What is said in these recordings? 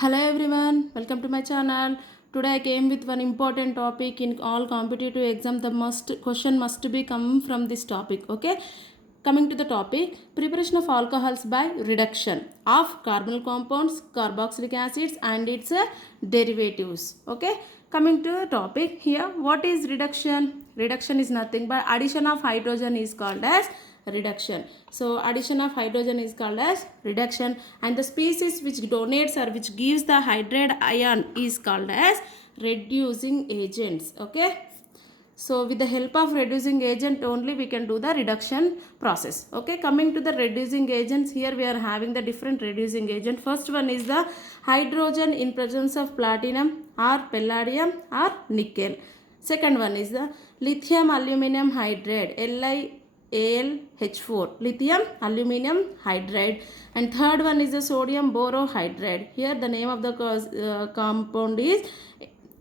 Hello everyone, welcome to my channel. Today I came with one important topic in all competitive exam. The question must be come from this topic. Okay, coming to the topic, preparation of alcohols by reduction of carbonyl compounds, carboxylic acids, and its derivatives. Okay, coming to the topic here, what is reduction? Reduction is nothing but addition of hydrogen is called as reduction. So addition of hydrogen is called as reduction, and the species which donates or which gives the hydride ion is called as reducing agents. Okay, so with the help of reducing agent only we can do the reduction process. Okay, coming to the reducing agents, here we are having the different reducing agent. First one is the hydrogen in presence of platinum or palladium or nickel. Second one is the lithium aluminum hydride, LiAlH4, lithium aluminum hydride. And third one is the sodium borohydride. Here the name of the compound is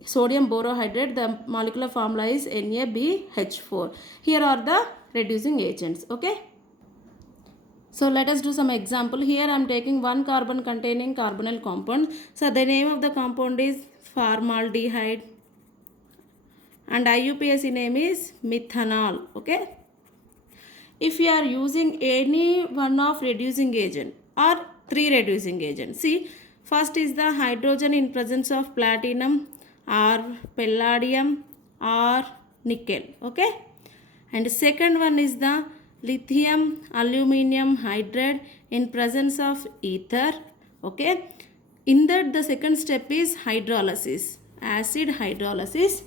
sodium borohydride. The molecular formula is NaBH4. Here are the reducing agents. Okay, so let us do some example. Here I am taking one carbon containing carbonyl compound. So the name of the compound is formaldehyde and IUPAC name is methanol. Okay, if you are using any one of reducing agent or three reducing agents, see, first is the hydrogen in presence of platinum or palladium or nickel. Okay, and second one is the lithium aluminum hydride in presence of ether. Okay, in that the second step is hydrolysis, acid hydrolysis.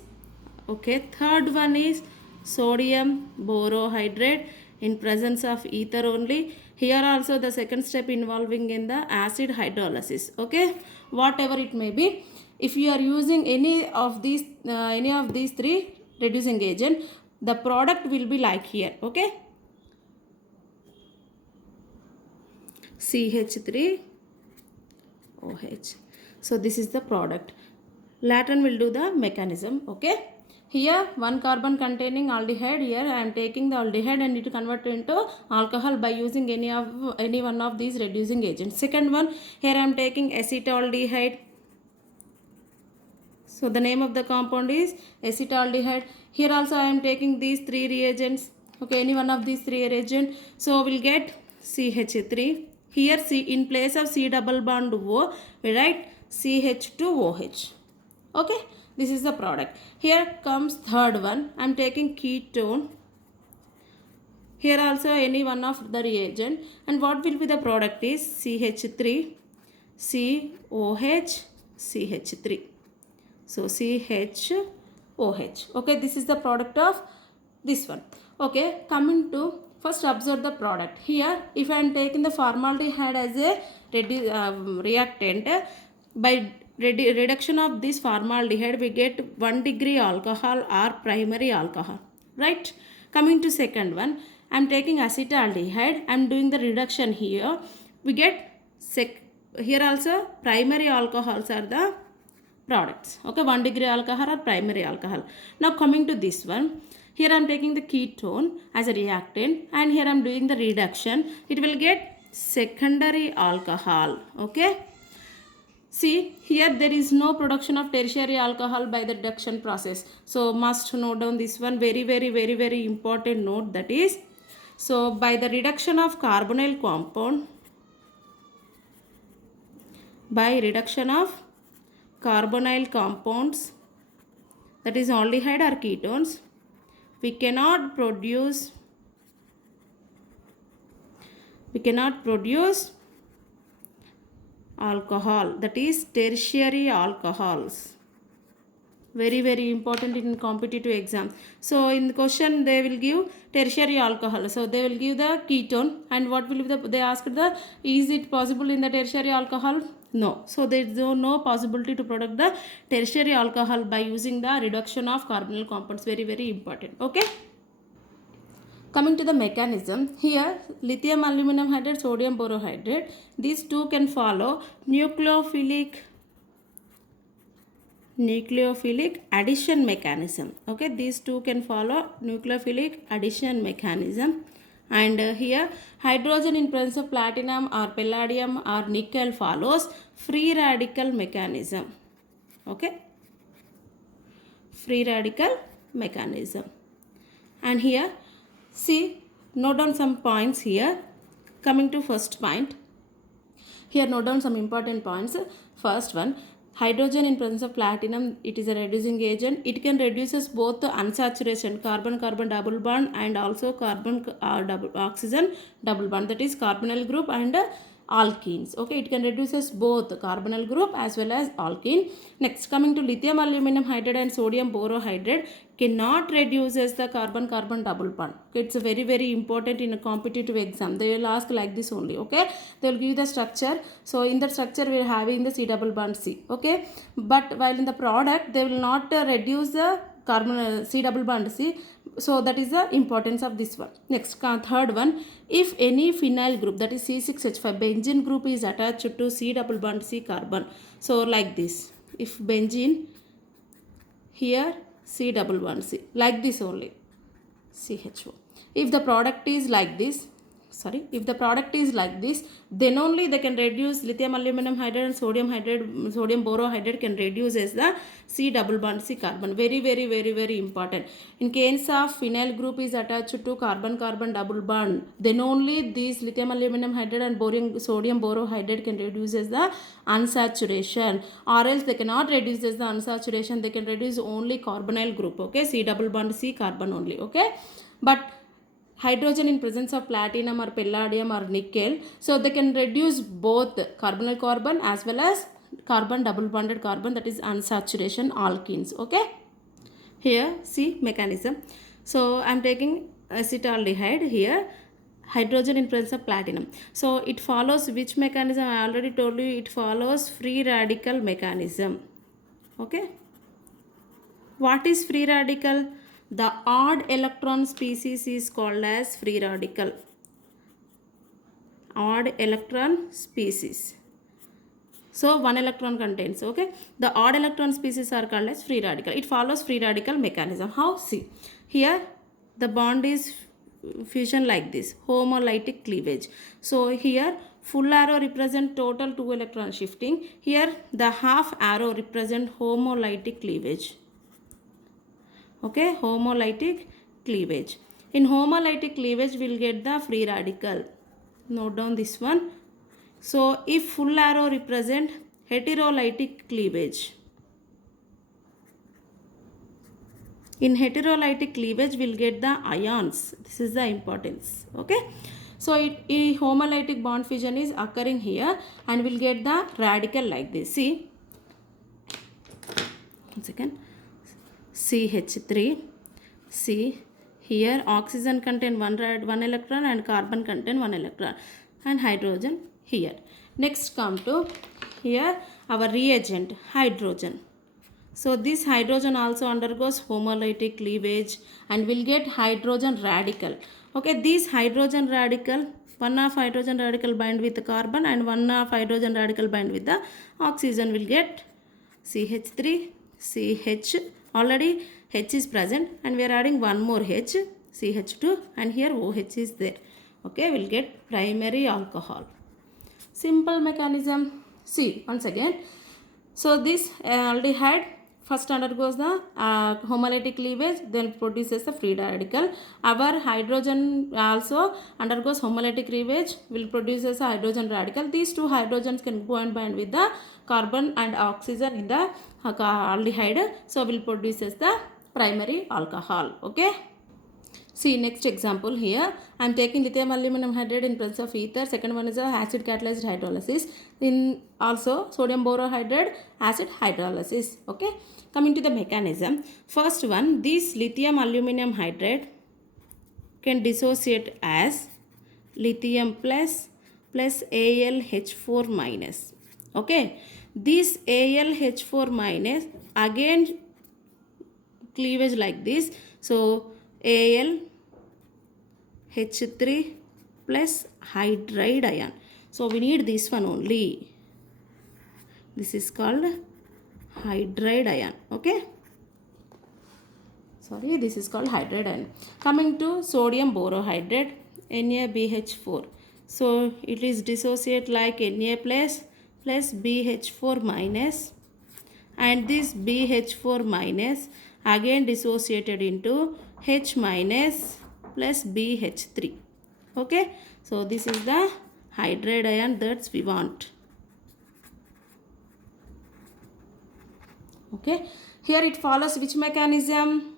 Okay, third one is sodium borohydride in presence of ether only. Here also the second step involving in the acid hydrolysis. Okay, whatever it may be, if you are using any of these three reducing agent, the product will be like here. Okay, CH3OH. So this is the product. Later will do the mechanism. Okay, here one carbon containing aldehyde. Here I am taking the aldehyde and it converted into alcohol by using any one of these reducing agents. Second one, here I am taking acetaldehyde. So the name of the compound is acetaldehyde. Here also I am taking these three reagents. Okay, any one of these three reagents. So we'll get CH3. Here C, in place of C double bond O, we write CH2OH. Okay, this is the product. Here comes third one. I am taking ketone. Here also any one of the reagent, and what will be the product is CH3 COH CH3. So CHOH. Okay, this is the product of this one. Okay, coming to first observe the product. Here if I am taking the formaldehyde as a reactant, by reduction of this formaldehyde we get 1 degree alcohol or primary alcohol, right? Coming to second one, I am taking acetaldehyde. I am doing the reduction here. We get here also primary alcohols are the products. Okay, 1 degree alcohol or primary alcohol. Now coming to this one, here I am taking the ketone as a reactant and here I am doing the reduction. It will get secondary alcohol. Okay, see, here there is no production of tertiary alcohol by the reduction process. So must note down this one, very important note, that is, so by the reduction of carbonyl compound, by reduction of carbonyl compounds, that is aldehyde or ketones, we cannot produce alcohol, that is tertiary alcohols. Very important in competitive exam. So in the question they will give tertiary alcohol. So they will give the ketone, and what will be they asked the, is it possible in the tertiary alcohol? No. So there is no possibility to produce the tertiary alcohol by using the reduction of carbonyl compounds. Very important. Okay. Coming to the mechanism, here lithium aluminum hydride, sodium borohydride, these two can follow nucleophilic addition mechanism. Okay, these two can follow nucleophilic addition mechanism, And here hydrogen in presence of platinum or palladium or nickel follows free radical mechanism. Okay, free radical mechanism. And here see, note down some points here. Coming to first point, here note down some important points. First one, hydrogen in presence of platinum, it is a reducing agent. It can reduces both the unsaturation carbon carbon double bond and also carbon oxygen double bond, that is carbonyl group and alkenes. Okay, it can reduces both carbonyl group as well as alkene. Next, coming to lithium aluminum hydride and sodium borohydride, cannot reduces the carbon carbon double bond. Okay, it's a very very important in a competitive exam. They will ask like this only. Okay, they will give the structure. So in the structure we are having the C double bond C. Okay, but while in the product they will not reduce the carbon C double bond C. So that is the importance of this one. Next, third one, if any phenyl group, that is C6H5 benzene group is attached to C double bond C carbon. So like this, if benzene, here C double bond C, like this only, CHO. If the product is like this, if the product is like this, then only they can reduce lithium aluminum hydride and sodium borohydride can reduce as the C double bond C carbon. Very very very very important. In case of phenyl group is attached to carbon carbon double bond, then only these lithium aluminum hydride and sodium borohydride can reduce as the unsaturation, or else they cannot reduce as the unsaturation. They can reduce only carbonyl group. Okay, C double bond C carbon only. Okay, but hydrogen in presence of platinum or palladium or nickel, so they can reduce both carbonyl carbon as well as carbon double bonded carbon, that is unsaturation alkenes. Okay, here see mechanism. So I am taking acetaldehyde here, hydrogen in presence of platinum. So it follows which mechanism? I already told you, it follows free radical mechanism. Okay, what is free radical? The odd electron species is called as free radical. Odd electron species. So one electron contains. Okay, the odd electron species are called as free radical. It follows free radical mechanism. How? See, here the bond is fusion like this, homolytic cleavage. So here full arrow represent total 2 electron shifting. Here the half arrow represent homolytic cleavage. Okay, homolytic cleavage. In homolytic cleavage we will get the free radical. Note down this one. So if full arrow represent heterolytic cleavage, in heterolytic cleavage we will get the ions. This is the importance. Okay, so a homolytic bond fusion is occurring here and we will get the radical like this. See, one second, CH3, C, here oxygen contain one electron and carbon contain 1 electron and hydrogen here. Next come to here our reagent hydrogen. So this hydrogen also undergoes homolytic cleavage and will get hydrogen radical. Okay, this hydrogen radical, one of hydrogen radical bind with the carbon and one of hydrogen radical bind with the oxygen, will get CH3, CH. Already H is present and we are adding one more H, CH2, and here OH is there. Okay, we'll get primary alcohol. Simple mechanism. See once again. So this aldehyde first undergoes the homolytic cleavage, then produces the free radical. Our hydrogen also undergoes homolytic cleavage, will produce a hydrogen radical. These two hydrogens can go and bind with the carbon and oxygen in the aldehyde, so will produce as the primary alcohol. Okay, see next example here. I am taking lithium aluminum hydride in presence of ether. Second one is a acid catalyzed hydrolysis. In also sodium borohydride acid hydrolysis. Okay, coming to the mechanism. First one, this lithium aluminum hydride can dissociate as lithium plus AlH4 minus. Okay, this AlH4 minus again cleavage like this. So AlH3 plus hydride ion. So we need this one only. This is called hydride ion. Okay, sorry, this is called hydride ion. Coming to sodium borohydride, NaBH4. So it is dissociate like Na plus BH4 minus, and this BH4 minus again dissociated into H minus plus BH3. Okay, so this is the hydride ion that we want. Okay, here it follows which mechanism?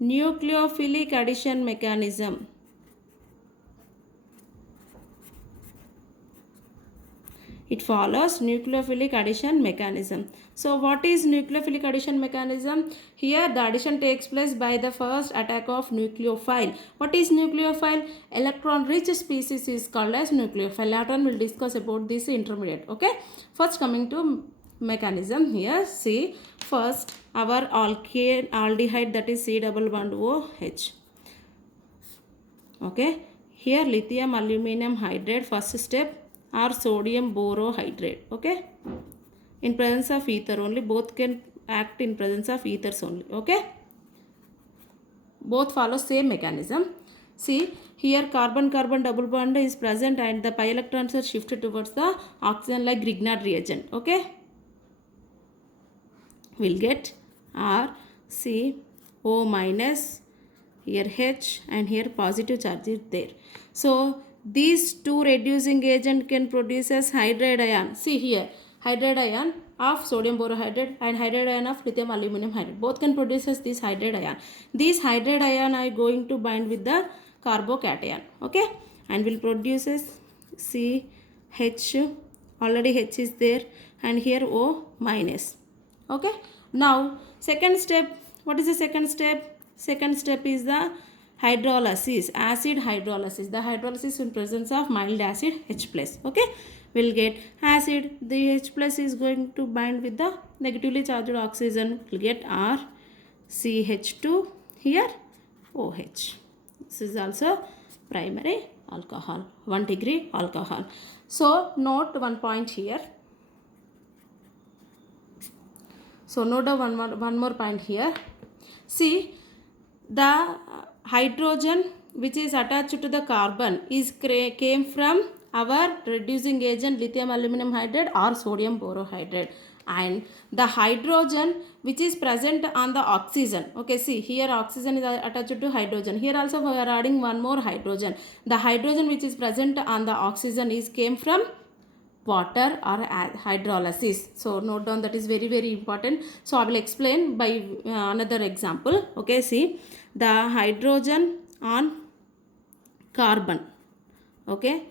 Nucleophilic addition mechanism. It follows nucleophilic addition mechanism. So what is nucleophilic addition mechanism? Here the addition takes place by the first attack of nucleophile. What is nucleophile? Electron rich species is called as nucleophile. Later on we'll discuss about this intermediate. Okay, first coming to mechanism. Here see, first our alkane aldehyde, that is C double bond OH. Okay, here lithium aluminum hydride, first step, or sodium borohydride. Okay, in presence of ether only, both can act in presence of ethers only. Okay, both follow same mechanism. See here, carbon carbon double bond is present and the pi electrons are shifted towards the oxygen like Grignard reagent. Okay, we'll get R C O minus, here H, and here positive charge is there. So these two reducing agent can produce as hydride ion. See here, hydride ion of sodium borohydride and hydride ion of lithium aluminum hydride, both can produce as this hydride ion. These hydride ion are going to bind with the carbocation. Okay, and will produce as CH, already H is there, and here O minus. Okay, now second step, what is the second step? Second step is the hydrolysis, acid hydrolysis. The hydrolysis in presence of mild acid H plus. Okay, we'll get acid, the H plus is going to bind with the negatively charged oxygen, we'll get R CH2, here OH. This is also primary alcohol, 1 degree alcohol. So note one point here. So note down one more point here. See, the hydrogen which is attached to the carbon is came from our reducing agent lithium aluminum hydride or sodium borohydride, and the hydrogen which is present on the oxygen. Okay, see here oxygen is attached to hydrogen. Here also we are adding one more hydrogen. The hydrogen which is present on the oxygen is came from water or hydrolysis. So note down, that is very very important. So I will explain by another example. Okay, see the hydrogen on carbon, okay,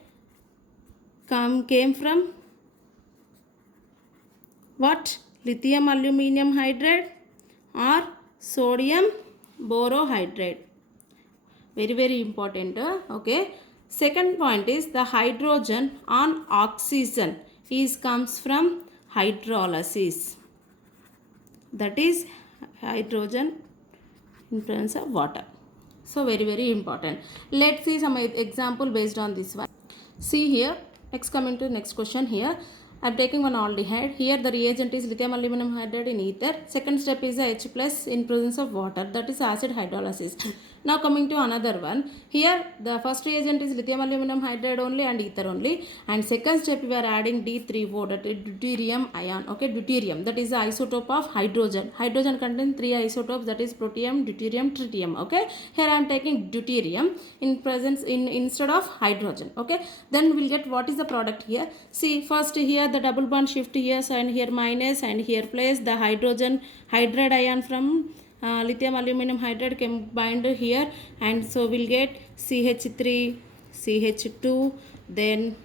came from what? Lithium aluminum hydride or sodium borohydride. Very very important. Okay, second point is the hydrogen on oxygen is comes from hydrolysis, that is hydrogen in presence of water. So very very important. Let's see some example based on this one. See here, next coming to next question. Here I am taking one aldehyde. Here the reagent is lithium aluminum hydride in ether. Second step is the H plus in presence of water, that is acid hydrolysis. Now coming to another one. Here the first reagent is lithium aluminum hydride only and ether only, and second step we are adding D3O, that is deuterium ion. Okay, deuterium, that is the isotope of hydrogen. Hydrogen contains 3 isotopes, that is protium, deuterium, tritium. Okay, here I am taking deuterium in presence instead of hydrogen. Okay, then we'll get what is the product here. See, first here the double bond shift here, so and here minus, and here place the hydrogen hydride ion from lithium aluminum hydride can bind here, and so we'll get CH3 CH2, then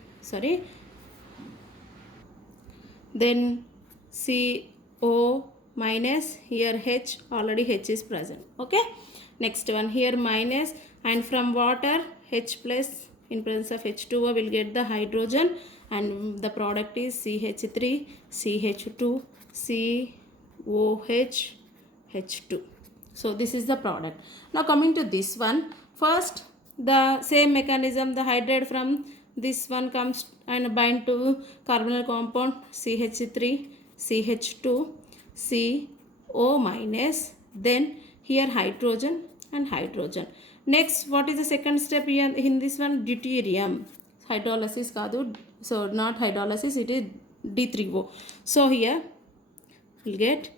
CO minus, here H, already H is present. Okay, next one here minus, and from water H plus in presence of H2O will get the hydrogen, and the product is CH3 CH2 COH H2. So this is the product. Now coming to this one, first the same mechanism, the hydride from this one comes and bind to carbonyl compound CH3 CH2 CO minus, then here hydrogen and hydrogen. Next, what is the second step here in this one? Deuterium. Hydrolysis kaadu. So not hydrolysis, it is D3O. So here we'll get,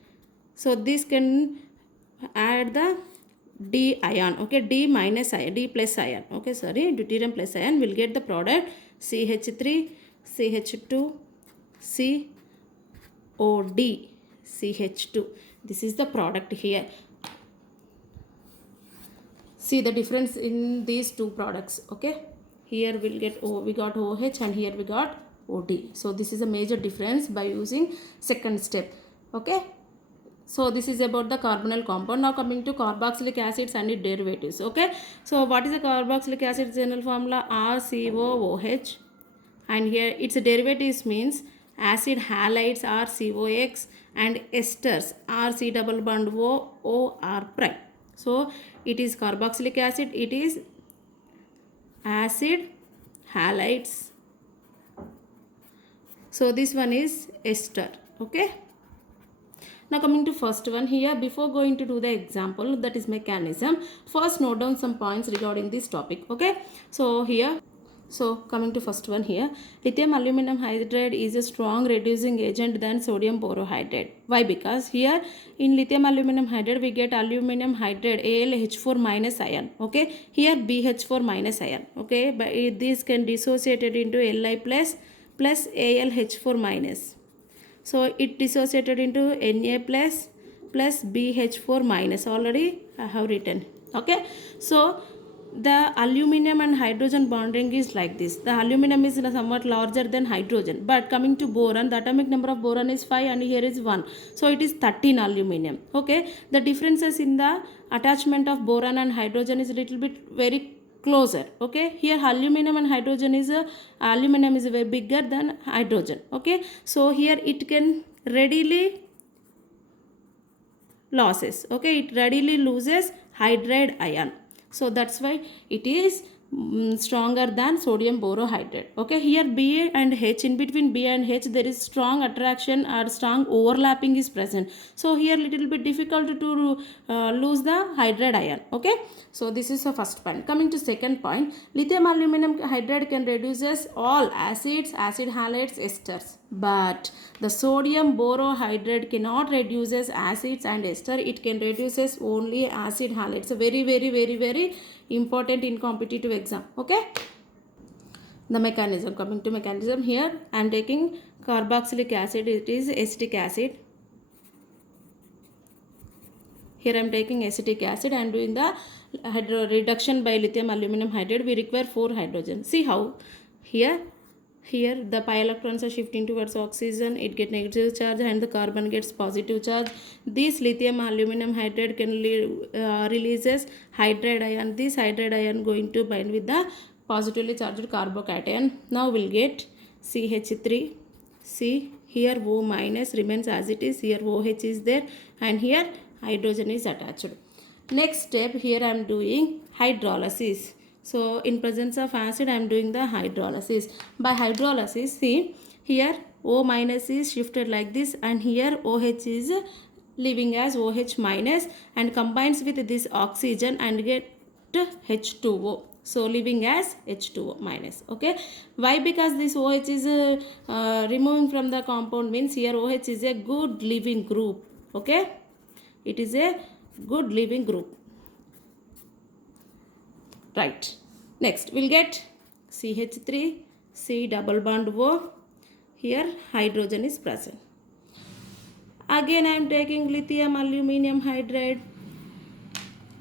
so this can add the D ion, okay, D minus ion, D plus ion, okay, sorry, deuterium plus ion, will get the product CH3, CH2, COD, CH2. This is the product here. See the difference in these two products, okay. Here we'll get we got OH and here we got OD. So this is a major difference by using second step, okay. So this is about the carbonyl compound. Now coming to carboxylic acids and its derivatives, okay. So what is the carboxylic acid general formula? RCOOH, and here its derivatives means acid halides are COX and esters are C double bond O R prime. So it is carboxylic acid, it is acid halides. So this one is ester, okay. Now coming to first one here, before going to do the example, that is mechanism, first note down some points regarding this topic, okay. So here, so coming to first one here, lithium aluminum hydride is a strong reducing agent than sodium borohydride. Why? Because here in lithium aluminum hydride we get aluminum hydride AlH4 minus ion, okay. Here BH4 minus ion, okay. But this can dissociated into Li plus AlH4 minus. So it dissociated into Na plus BH4 minus. Already I have written, okay. So the aluminum and hydrogen bonding is like this. The aluminum is somewhat larger than hydrogen, but coming to boron, the atomic number of boron is 5 and here is 1, so it is 13 aluminum, okay. The differences in the attachment of boron and hydrogen is a little bit very closer, okay. Here aluminum and hydrogen is aluminum is very bigger than hydrogen, okay. So here it can readily losses, okay, it readily loses hydride ion. So that's why it is stronger than sodium borohydride, okay. Here B and H, in between B and H there is strong attraction or strong overlapping is present, so here little bit difficult to lose the hydride ion, okay. So this is the first point. Coming to second point, lithium aluminum hydride can reduces all acids, acid halides, esters, but the sodium borohydride cannot reduces acids and ester, it can reduces only acid halides. So very important in competitive exam, okay. The mechanism, coming to mechanism, here I am taking carboxylic acid, it is acetic acid. Here I am taking acetic acid and doing the reduction by lithium aluminum hydride. We require 4 hydrogen. See how here the pi electrons are shifting towards oxygen, it gets negative charge and the carbon gets positive charge. This lithium aluminum hydride can releases hydride ion. This hydride ion going to bind with the positively charged carbocation. Now we'll get CH3, C, here O minus remains as it is, here OH is there and here hydrogen is attached. Next step, here I am doing hydrolysis. So in presence of acid I am doing the hydrolysis. By hydrolysis, see here O minus is shifted like this and here OH is leaving as OH minus and combines with this oxygen and get H2O. So leaving as H2O minus, okay. Why? Because this OH is removing from the compound means here OH is a good leaving group, okay. It is a good leaving group, right. Next we'll get CH3, C double bond O, here hydrogen is present. Again I am taking lithium aluminum hydride.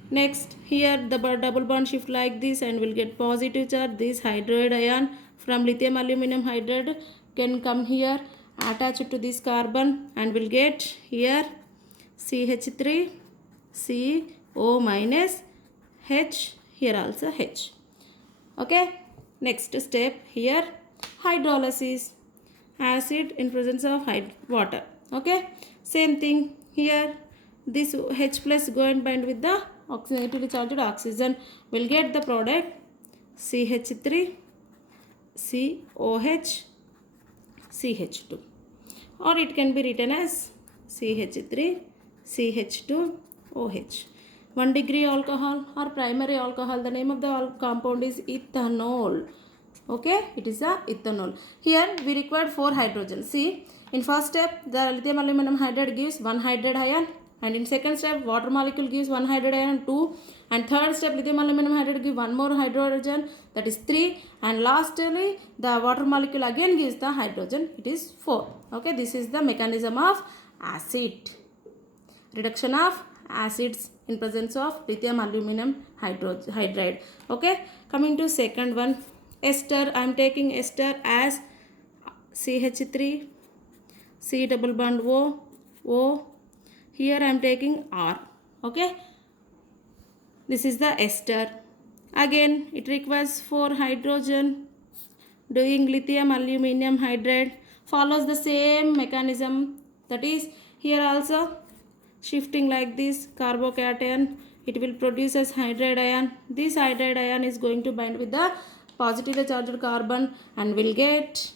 Next here the double bond shift like this and we'll get positive charge. This hydride ion from lithium aluminum hydride can come here, attach it to this carbon and we'll get here CH3, C, O minus, H, here also H, okay. Next step, here hydrolysis, acid in presence of water, okay. Same thing here, this H plus go and bind with the negatively charged oxygen, will get the product CH3, COH, CH2, or it can be written as CH3, CH2, OH. 1 degree alcohol or primary alcohol. The name of the compound is ethanol. Okay, it is a ethanol. Here we required 4 hydrogen. See, in first step the lithium aluminum hydride gives 1 hydride ion, and in second step water molecule gives 1 hydride ion 2, and third step lithium aluminum hydride give 1 more hydrogen, that is 3, and lastly the water molecule again gives the hydrogen, it is 4. Okay, this is the mechanism of acid reduction of acids in presence of lithium aluminum hydride. Okay, coming to second one, ester. I am taking ester as CH3, C double bond O. Here I am taking R. Okay, this is the ester. Again it requires 4 hydrogen. Doing lithium aluminum hydride follows the same mechanism, that is here also shifting like this carbocation, it will produce as hydride ion. This hydride ion is going to bind with the positively charged carbon and will get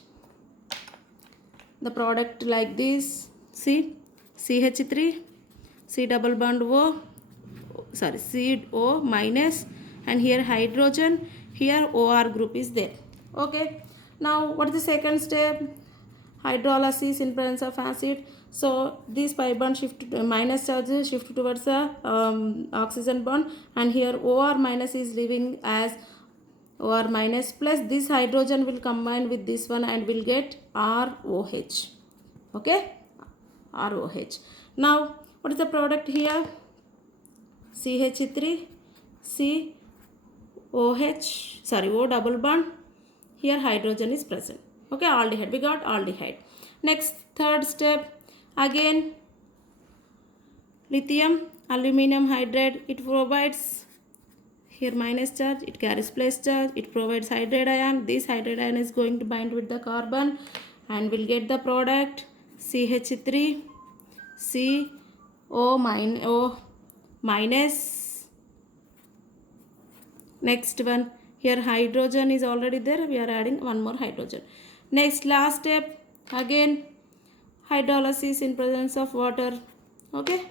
the product like this. See, CH3, C double bond O, sorry, C O minus, and here hydrogen, here OR group is there. Okay, now what is the second step? Hydrolysis in presence of acid. So this pi bond shift to minus charges shift towards the oxygen bond, and here OR minus is leaving as OR minus plus. This hydrogen will combine with this one and will get ROH. Okay, ROH. Now what is the product here? CH3, C OH, sorry, O double bond, here hydrogen is present. Okay, aldehyde, we got aldehyde. Next, third step, again lithium aluminum hydride, it provides here minus charge, it carries plus charge, it provides hydride ion. This hydride ion is going to bind with the carbon and will get the product CH3, C O minus. Next one, here hydrogen is already there, we are adding 1 more hydrogen. Next, last step, again hydrolysis in presence of water. Okay,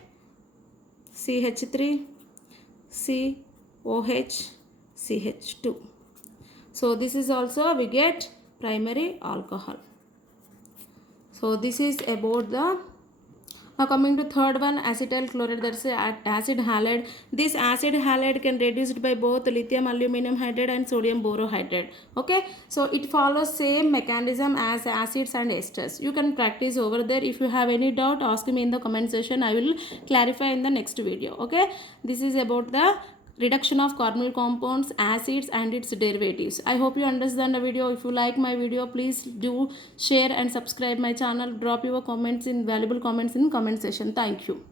CH3, COH, CH2. So this is also we get primary alcohol. So this is about the. Now coming to third one, acetyl chloride, that's acid halide. This acid halide can reduced by both lithium aluminum hydride and sodium borohydride. Okay, so it follows same mechanism as acids and esters. You can practice over there. If you have any doubt, ask me in the comment section. I will clarify in the next video. Okay, this is about the reduction of carbonyl compounds, acids and its derivatives. I hope you understand the video. If you like my video, please do share and subscribe my channel. Drop your comments in valuable comments in comment section. Thank you.